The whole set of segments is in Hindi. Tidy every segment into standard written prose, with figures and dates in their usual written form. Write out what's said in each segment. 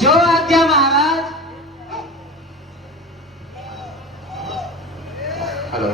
जो आज्ञा महाराज। हेलो।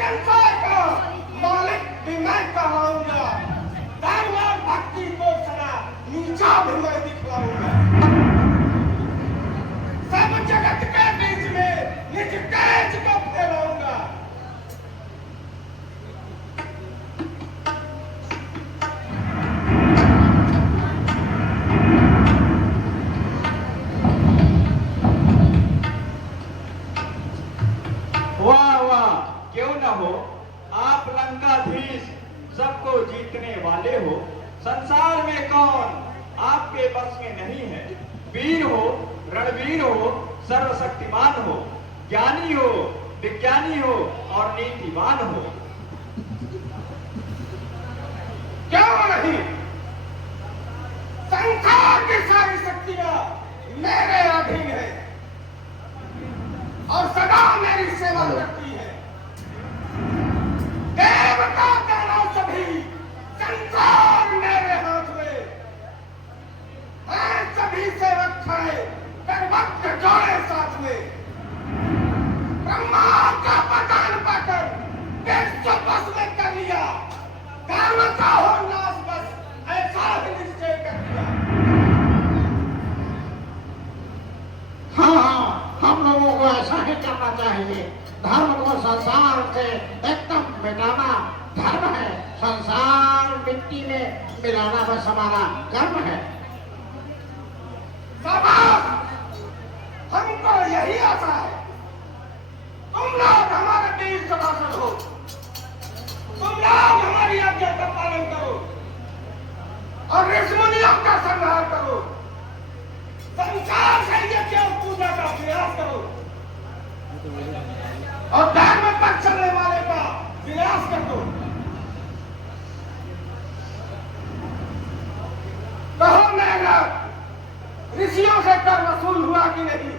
संसार का मालिक भी मैं कहलाऊंगा। धर्म और भक्ति को सदा पंचा भी मैं दिखलाऊंगा। सब जगत के बीच में निज तेज को फैलाऊंगा। वाह वाह, क्यों न हो। आप लंकाधीश सबको जीतने वाले हो। संसार में कौन आपके बस में नहीं है। वीर हो, रणवीर हो, सर्वशक्तिमान हो, ज्ञानी हो, विज्ञानी हो और नीतिवान हो। क्यों नहीं? संसार की सारी शक्तियां मेरे अधीन है और सदा मेरी सेवा करती है। देवता दानव सभी संसार मेरे हाथ में है। सभी से रखे कर वक्त जोड़े साथ में। ब्रह्मा का वरदान पाकर विश्व बस में कर लिया। धर्म का हो नाश बस ऐसा ही निश्चय कर लिया। हाँ, हम लोगों को ऐसा ही करना चाहिए। धर्म को संसार से एकदम मिटाना धर्म है। संसार मिट्टी में मिलाना बस हमारा कर्म है। शाबाश! हमको यही आशा है। तुम लोग हमारे वीर सभासद हो। तुम लोग हमारी आज्ञा का पालन करो और ऋषि मुनियों का संहार करो। संसार से यज्ञ और पूजा का प्रयास करो और धर्म पर चलने वाले का विनाश कर दो। कहो मेघनाथ, ऋषियों से कर वसूल हुआ कि नहीं?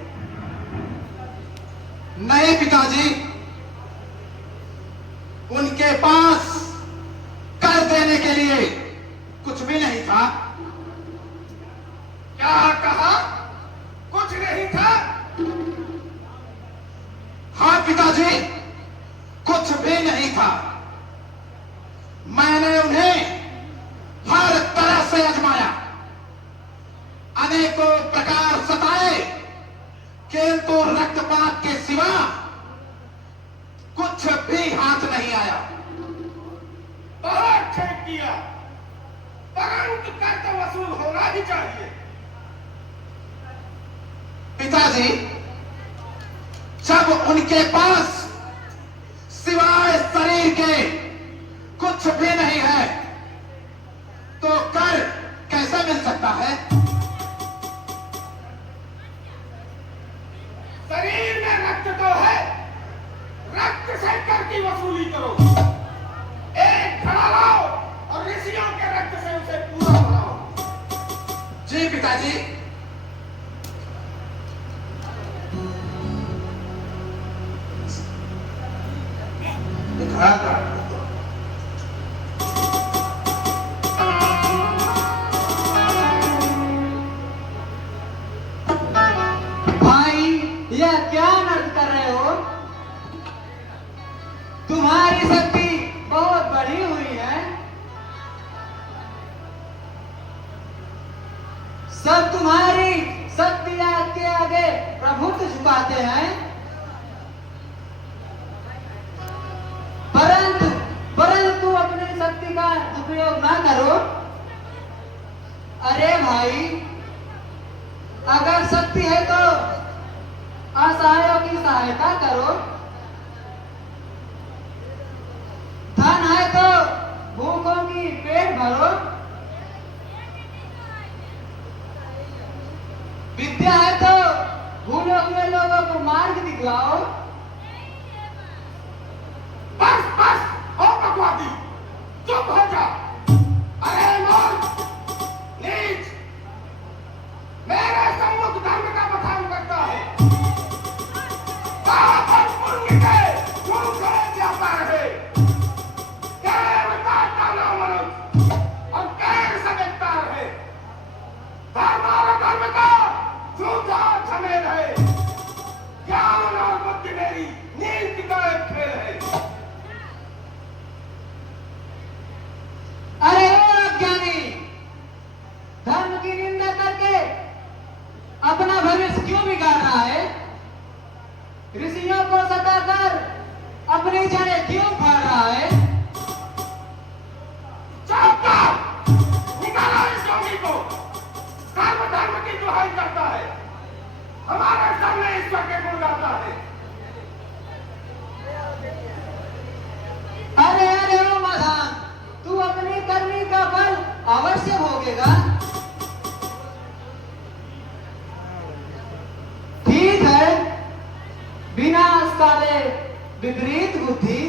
नहीं पिताजी, उनके पास कर देने के लिए कुछ भी नहीं था। क्या कहा? कुछ नहीं था? हाँ पिताजी, कुछ भी नहीं था। मैंने उन्हें हर तरह से आजमाया, अनेकों प्रकार सताए, किंतु रक्तपात के सिवा कुछ भी हाथ नहीं आया। बहुत ठीक किया, परंतु कर तो वसूल होना ही चाहिए। पिताजी, जब उनके पास सिवाय शरीर के कुछ भी नहीं है तो कर कैसे मिल सकता है? शरीर में रक्त तो है, रक्त से कर की वसूली करो। एक घड़ा लाओ और ऋषियों के रक्त से उसे पूरा बनाओ। जी पिताजी। भाई, यह क्या नर्क कर रहे हो? तुम्हारी शक्ति बहुत बढ़ी हुई है। सब तुम्हारी शक्ति के आगे प्रभुत्व झुकाते हैं। परंतु परंतु अपनी शक्ति का उपयोग ना करो। अरे भाई, अगर शक्ति है तो असहायों की सहायता करो। धन है तो भूखों की पेट भरो। विद्या है तो भूले हुए लोगों को मार्ग दिखलाओ। बस बस, हो बकवादी, चुप हो जा। अरे मूर्ख, नीच, मेरे सम्मुख धर्म का बखान करता है। पाप और पुण्य के झूठे व्यापार है। देवता दानव मनुष्य और गैर से बेकार है। धर्म और धर्म का झूठा झमेल है। ज्ञान और बुद्धि क्यों बिगाड़ रहा है? ऋषियों को सताकर अपनी जड़ें क्यों फाड़ रहा है? निकालो इस जोगी को। धर्म की दुहाई करता है, हमारे सामने ईश्वर के गुण गाता है। अरे अरे ओ मधान, तू अपनी करनी का फल अवश्य भोगेगा। ठीक है, विनाश काले विपरीत बुद्धि।